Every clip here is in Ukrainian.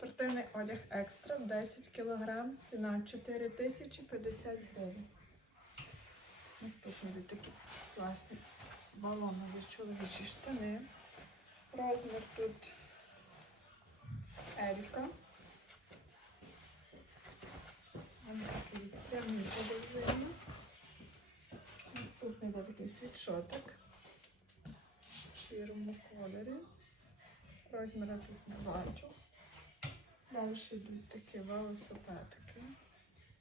Спортивний одяг екстра 10 кг, ціна 4050 гривень. Наступні такі класні балонові чоловічі штани. Розмір тут Елька. Вони такі прямі подовжені. Наступний буде такий світшотик в сірому кольорі. Розміра тут не бачу. Далі йдуть такі велосипедики.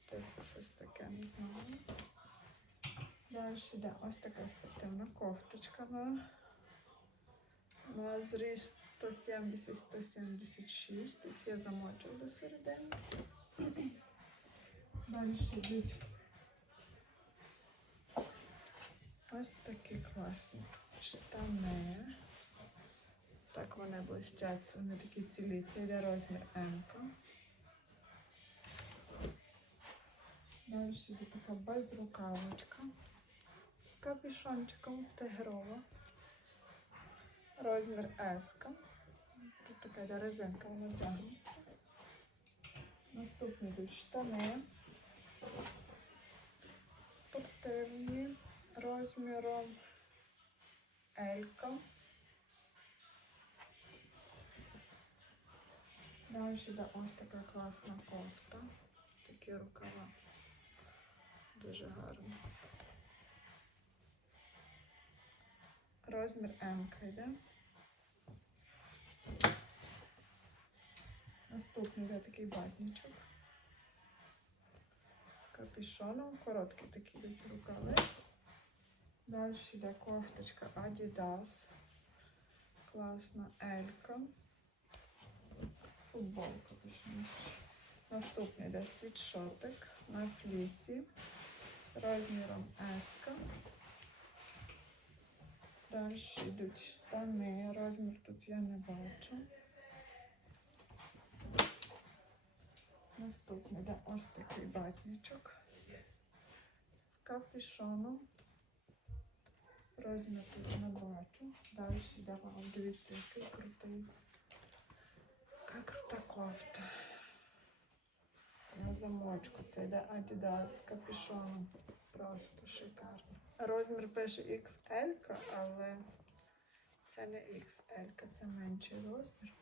Типу щось таке, не знаю. Далі йде ось така спортивна кофточка на, на зріст 170-176. Тут є замочок до середини. Далі йдуть ось такі класні штани. Вони блистять, вони такі цілі. Це йде розмір М. Далі йде така безрукавочка з капюшончиком тигрова. Розмір S. Тут така йде резинка, вона тягнеться. Наступні йдуть штани. Спортивні розміром Елька. Далі йде ось така класна кофта. Такі рукава. Дуже гарно. Розмір М йде. Наступний йде такий батничок. З капюшоном. Короткі такі йдуть рукави. Далі йде кофточка Adidas. Класна Елька. Футболка точніше. Наступний йде світшотик на флісі розміром S. Далі йдуть штани. Розмір тут я не бачу. Наступний йде ось такий батничок з капюшоном. Розмір тут не бачу. Далі йде вам дивіться, який крутий. Яка крута кофта. На замочку. Це йде Adidas капюшоном. Просто шикарно. Розмір пише XL, але це не XL, це менший розмір.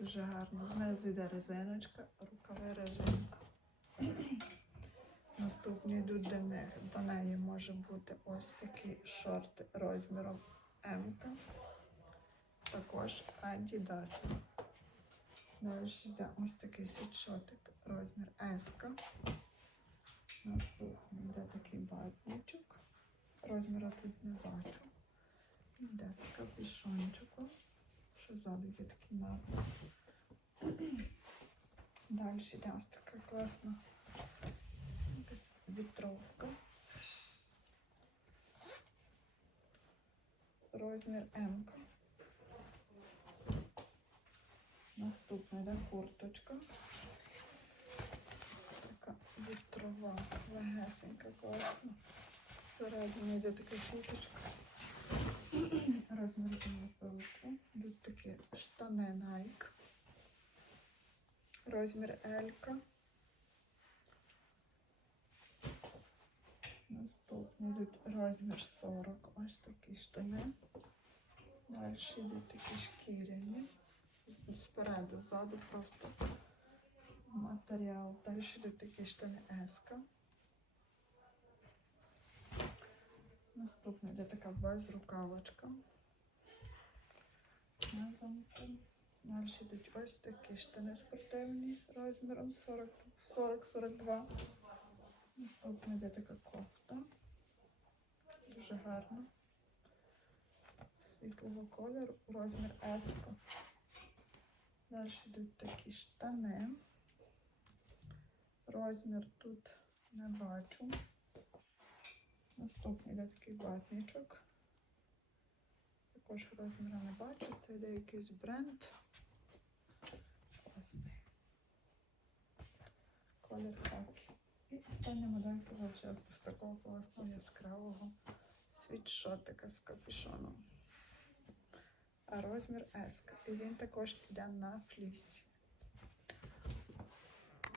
Дуже гарно. Знизу йде резиночка, рукави резинка. Наступні йдуть до них. До неї може бути ось такі шорти розміром М. Також Adidas. Далі йде ось такий світшотик, розмір S. Наступний йде такий батничок. Розміра тут не бачу. Йде з капюшончиком. Ще ззаду є такий надпис. Далі йде ось така класна вітровка. Розмір М. Наступна йде курточка. Така вітрова, легесенька, класна. Всередині йде така сіточка. Розмір не пилочу. Йдуть такі штани Nike. Розмір L. Наступний йдуть розмір 40. Ось такі штани. Далі йдуть такі шкіряні. Спереду, ззаду просто матеріал. Далі йдуть такі штани еска. Наступна йде така безрукавочка. На замку. Далі йдуть ось такі штани спортивні розміром 40 40-42. Наступна йде така кофта. Дуже гарна. Світлого кольору, розмір S. Далі йдуть такі штани. Розмір тут не бачу. Наступний йде такий ватничок. Також розміра не бачу. Це йде якийсь бренд. Класний. Колір хакі. І остання моделька залишилась ось такого класного яскравого світшотика з капюшоном. Розмір S. І він також йде на флісі.